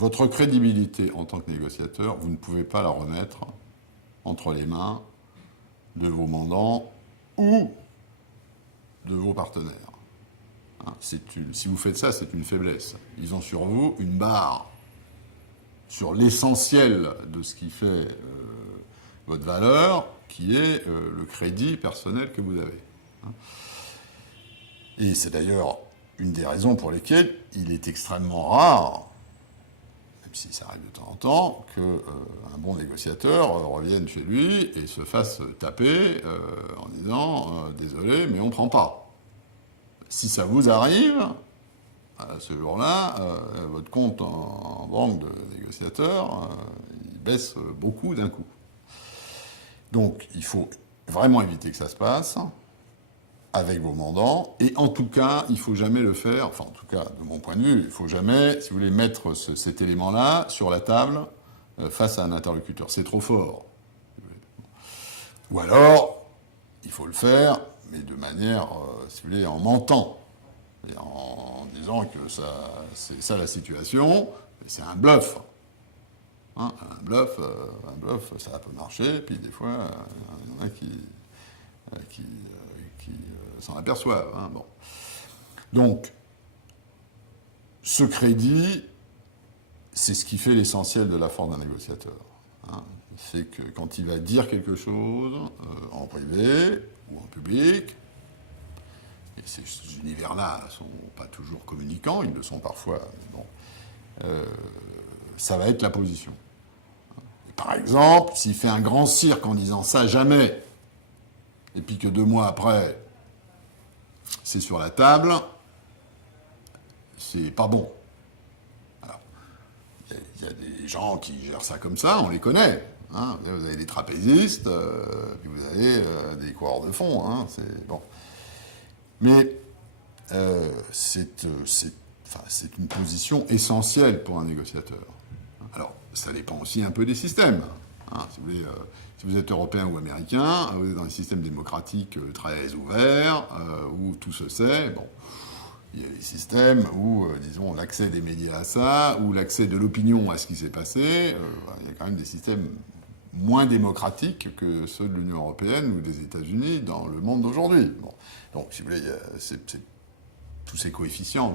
votre crédibilité en tant que négociateur, vous ne pouvez pas la remettre entre les mains de vos mandants ou de vos partenaires. Hein, si vous faites ça, c'est une faiblesse. Ils ont sur vous une barre sur l'essentiel de ce qui fait votre valeur, qui est le crédit personnel que vous avez. Hein. Et c'est d'ailleurs une des raisons pour lesquelles il est extrêmement rare, même si ça arrive de temps en temps, qu'un bon négociateur revienne chez lui et se fasse taper en disant « Désolé, mais on ne prend pas ». Si ça vous arrive, à ce jour-là, votre compte en banque de négociateur, il baisse beaucoup d'un coup. Donc, il faut vraiment éviter que ça se passe avec vos mandants, et en tout cas, il ne faut jamais le faire, enfin en tout cas, de mon point de vue, il ne faut jamais, si vous voulez, mettre cet élément-là sur la table face à un interlocuteur. C'est trop fort. Ou alors, il faut le faire, mais de manière, si vous voulez, en mentant, et en disant que c'est ça la situation, et c'est un bluff. Hein, un bluff, ça peut marcher, puis des fois, il y en a qui s'en aperçoivent. Hein, bon. Donc, ce crédit, c'est ce qui fait l'essentiel de la force d'un négociateur. Hein. C'est que quand il va dire quelque chose en privé ou en public, et ces univers-là ne sont pas toujours communicants, ils le sont parfois, bon, ça va être la position. Et par exemple, s'il fait un grand cirque en disant ça jamais, et puis que 2 mois après, c'est sur la table, c'est pas bon. Il y a des gens qui gèrent ça comme ça, on les connaît. Hein. Vous avez des trapézistes, puis vous avez des coureurs de fond. Hein. C'est bon. Mais c'est une position essentielle pour un négociateur. Alors, ça dépend aussi un peu des systèmes. Hein. Si vous voulez, si vous êtes européen ou américain, vous êtes dans un système démocratique très ouvert, où tout se sait. Bon, il y a des systèmes où, disons, l'accès des médias à ça, ou l'accès de l'opinion à ce qui s'est passé, il y a quand même des systèmes moins démocratiques que ceux de l'Union européenne ou des États-Unis dans le monde d'aujourd'hui. Bon. Donc, si vous voulez, tous ces coefficients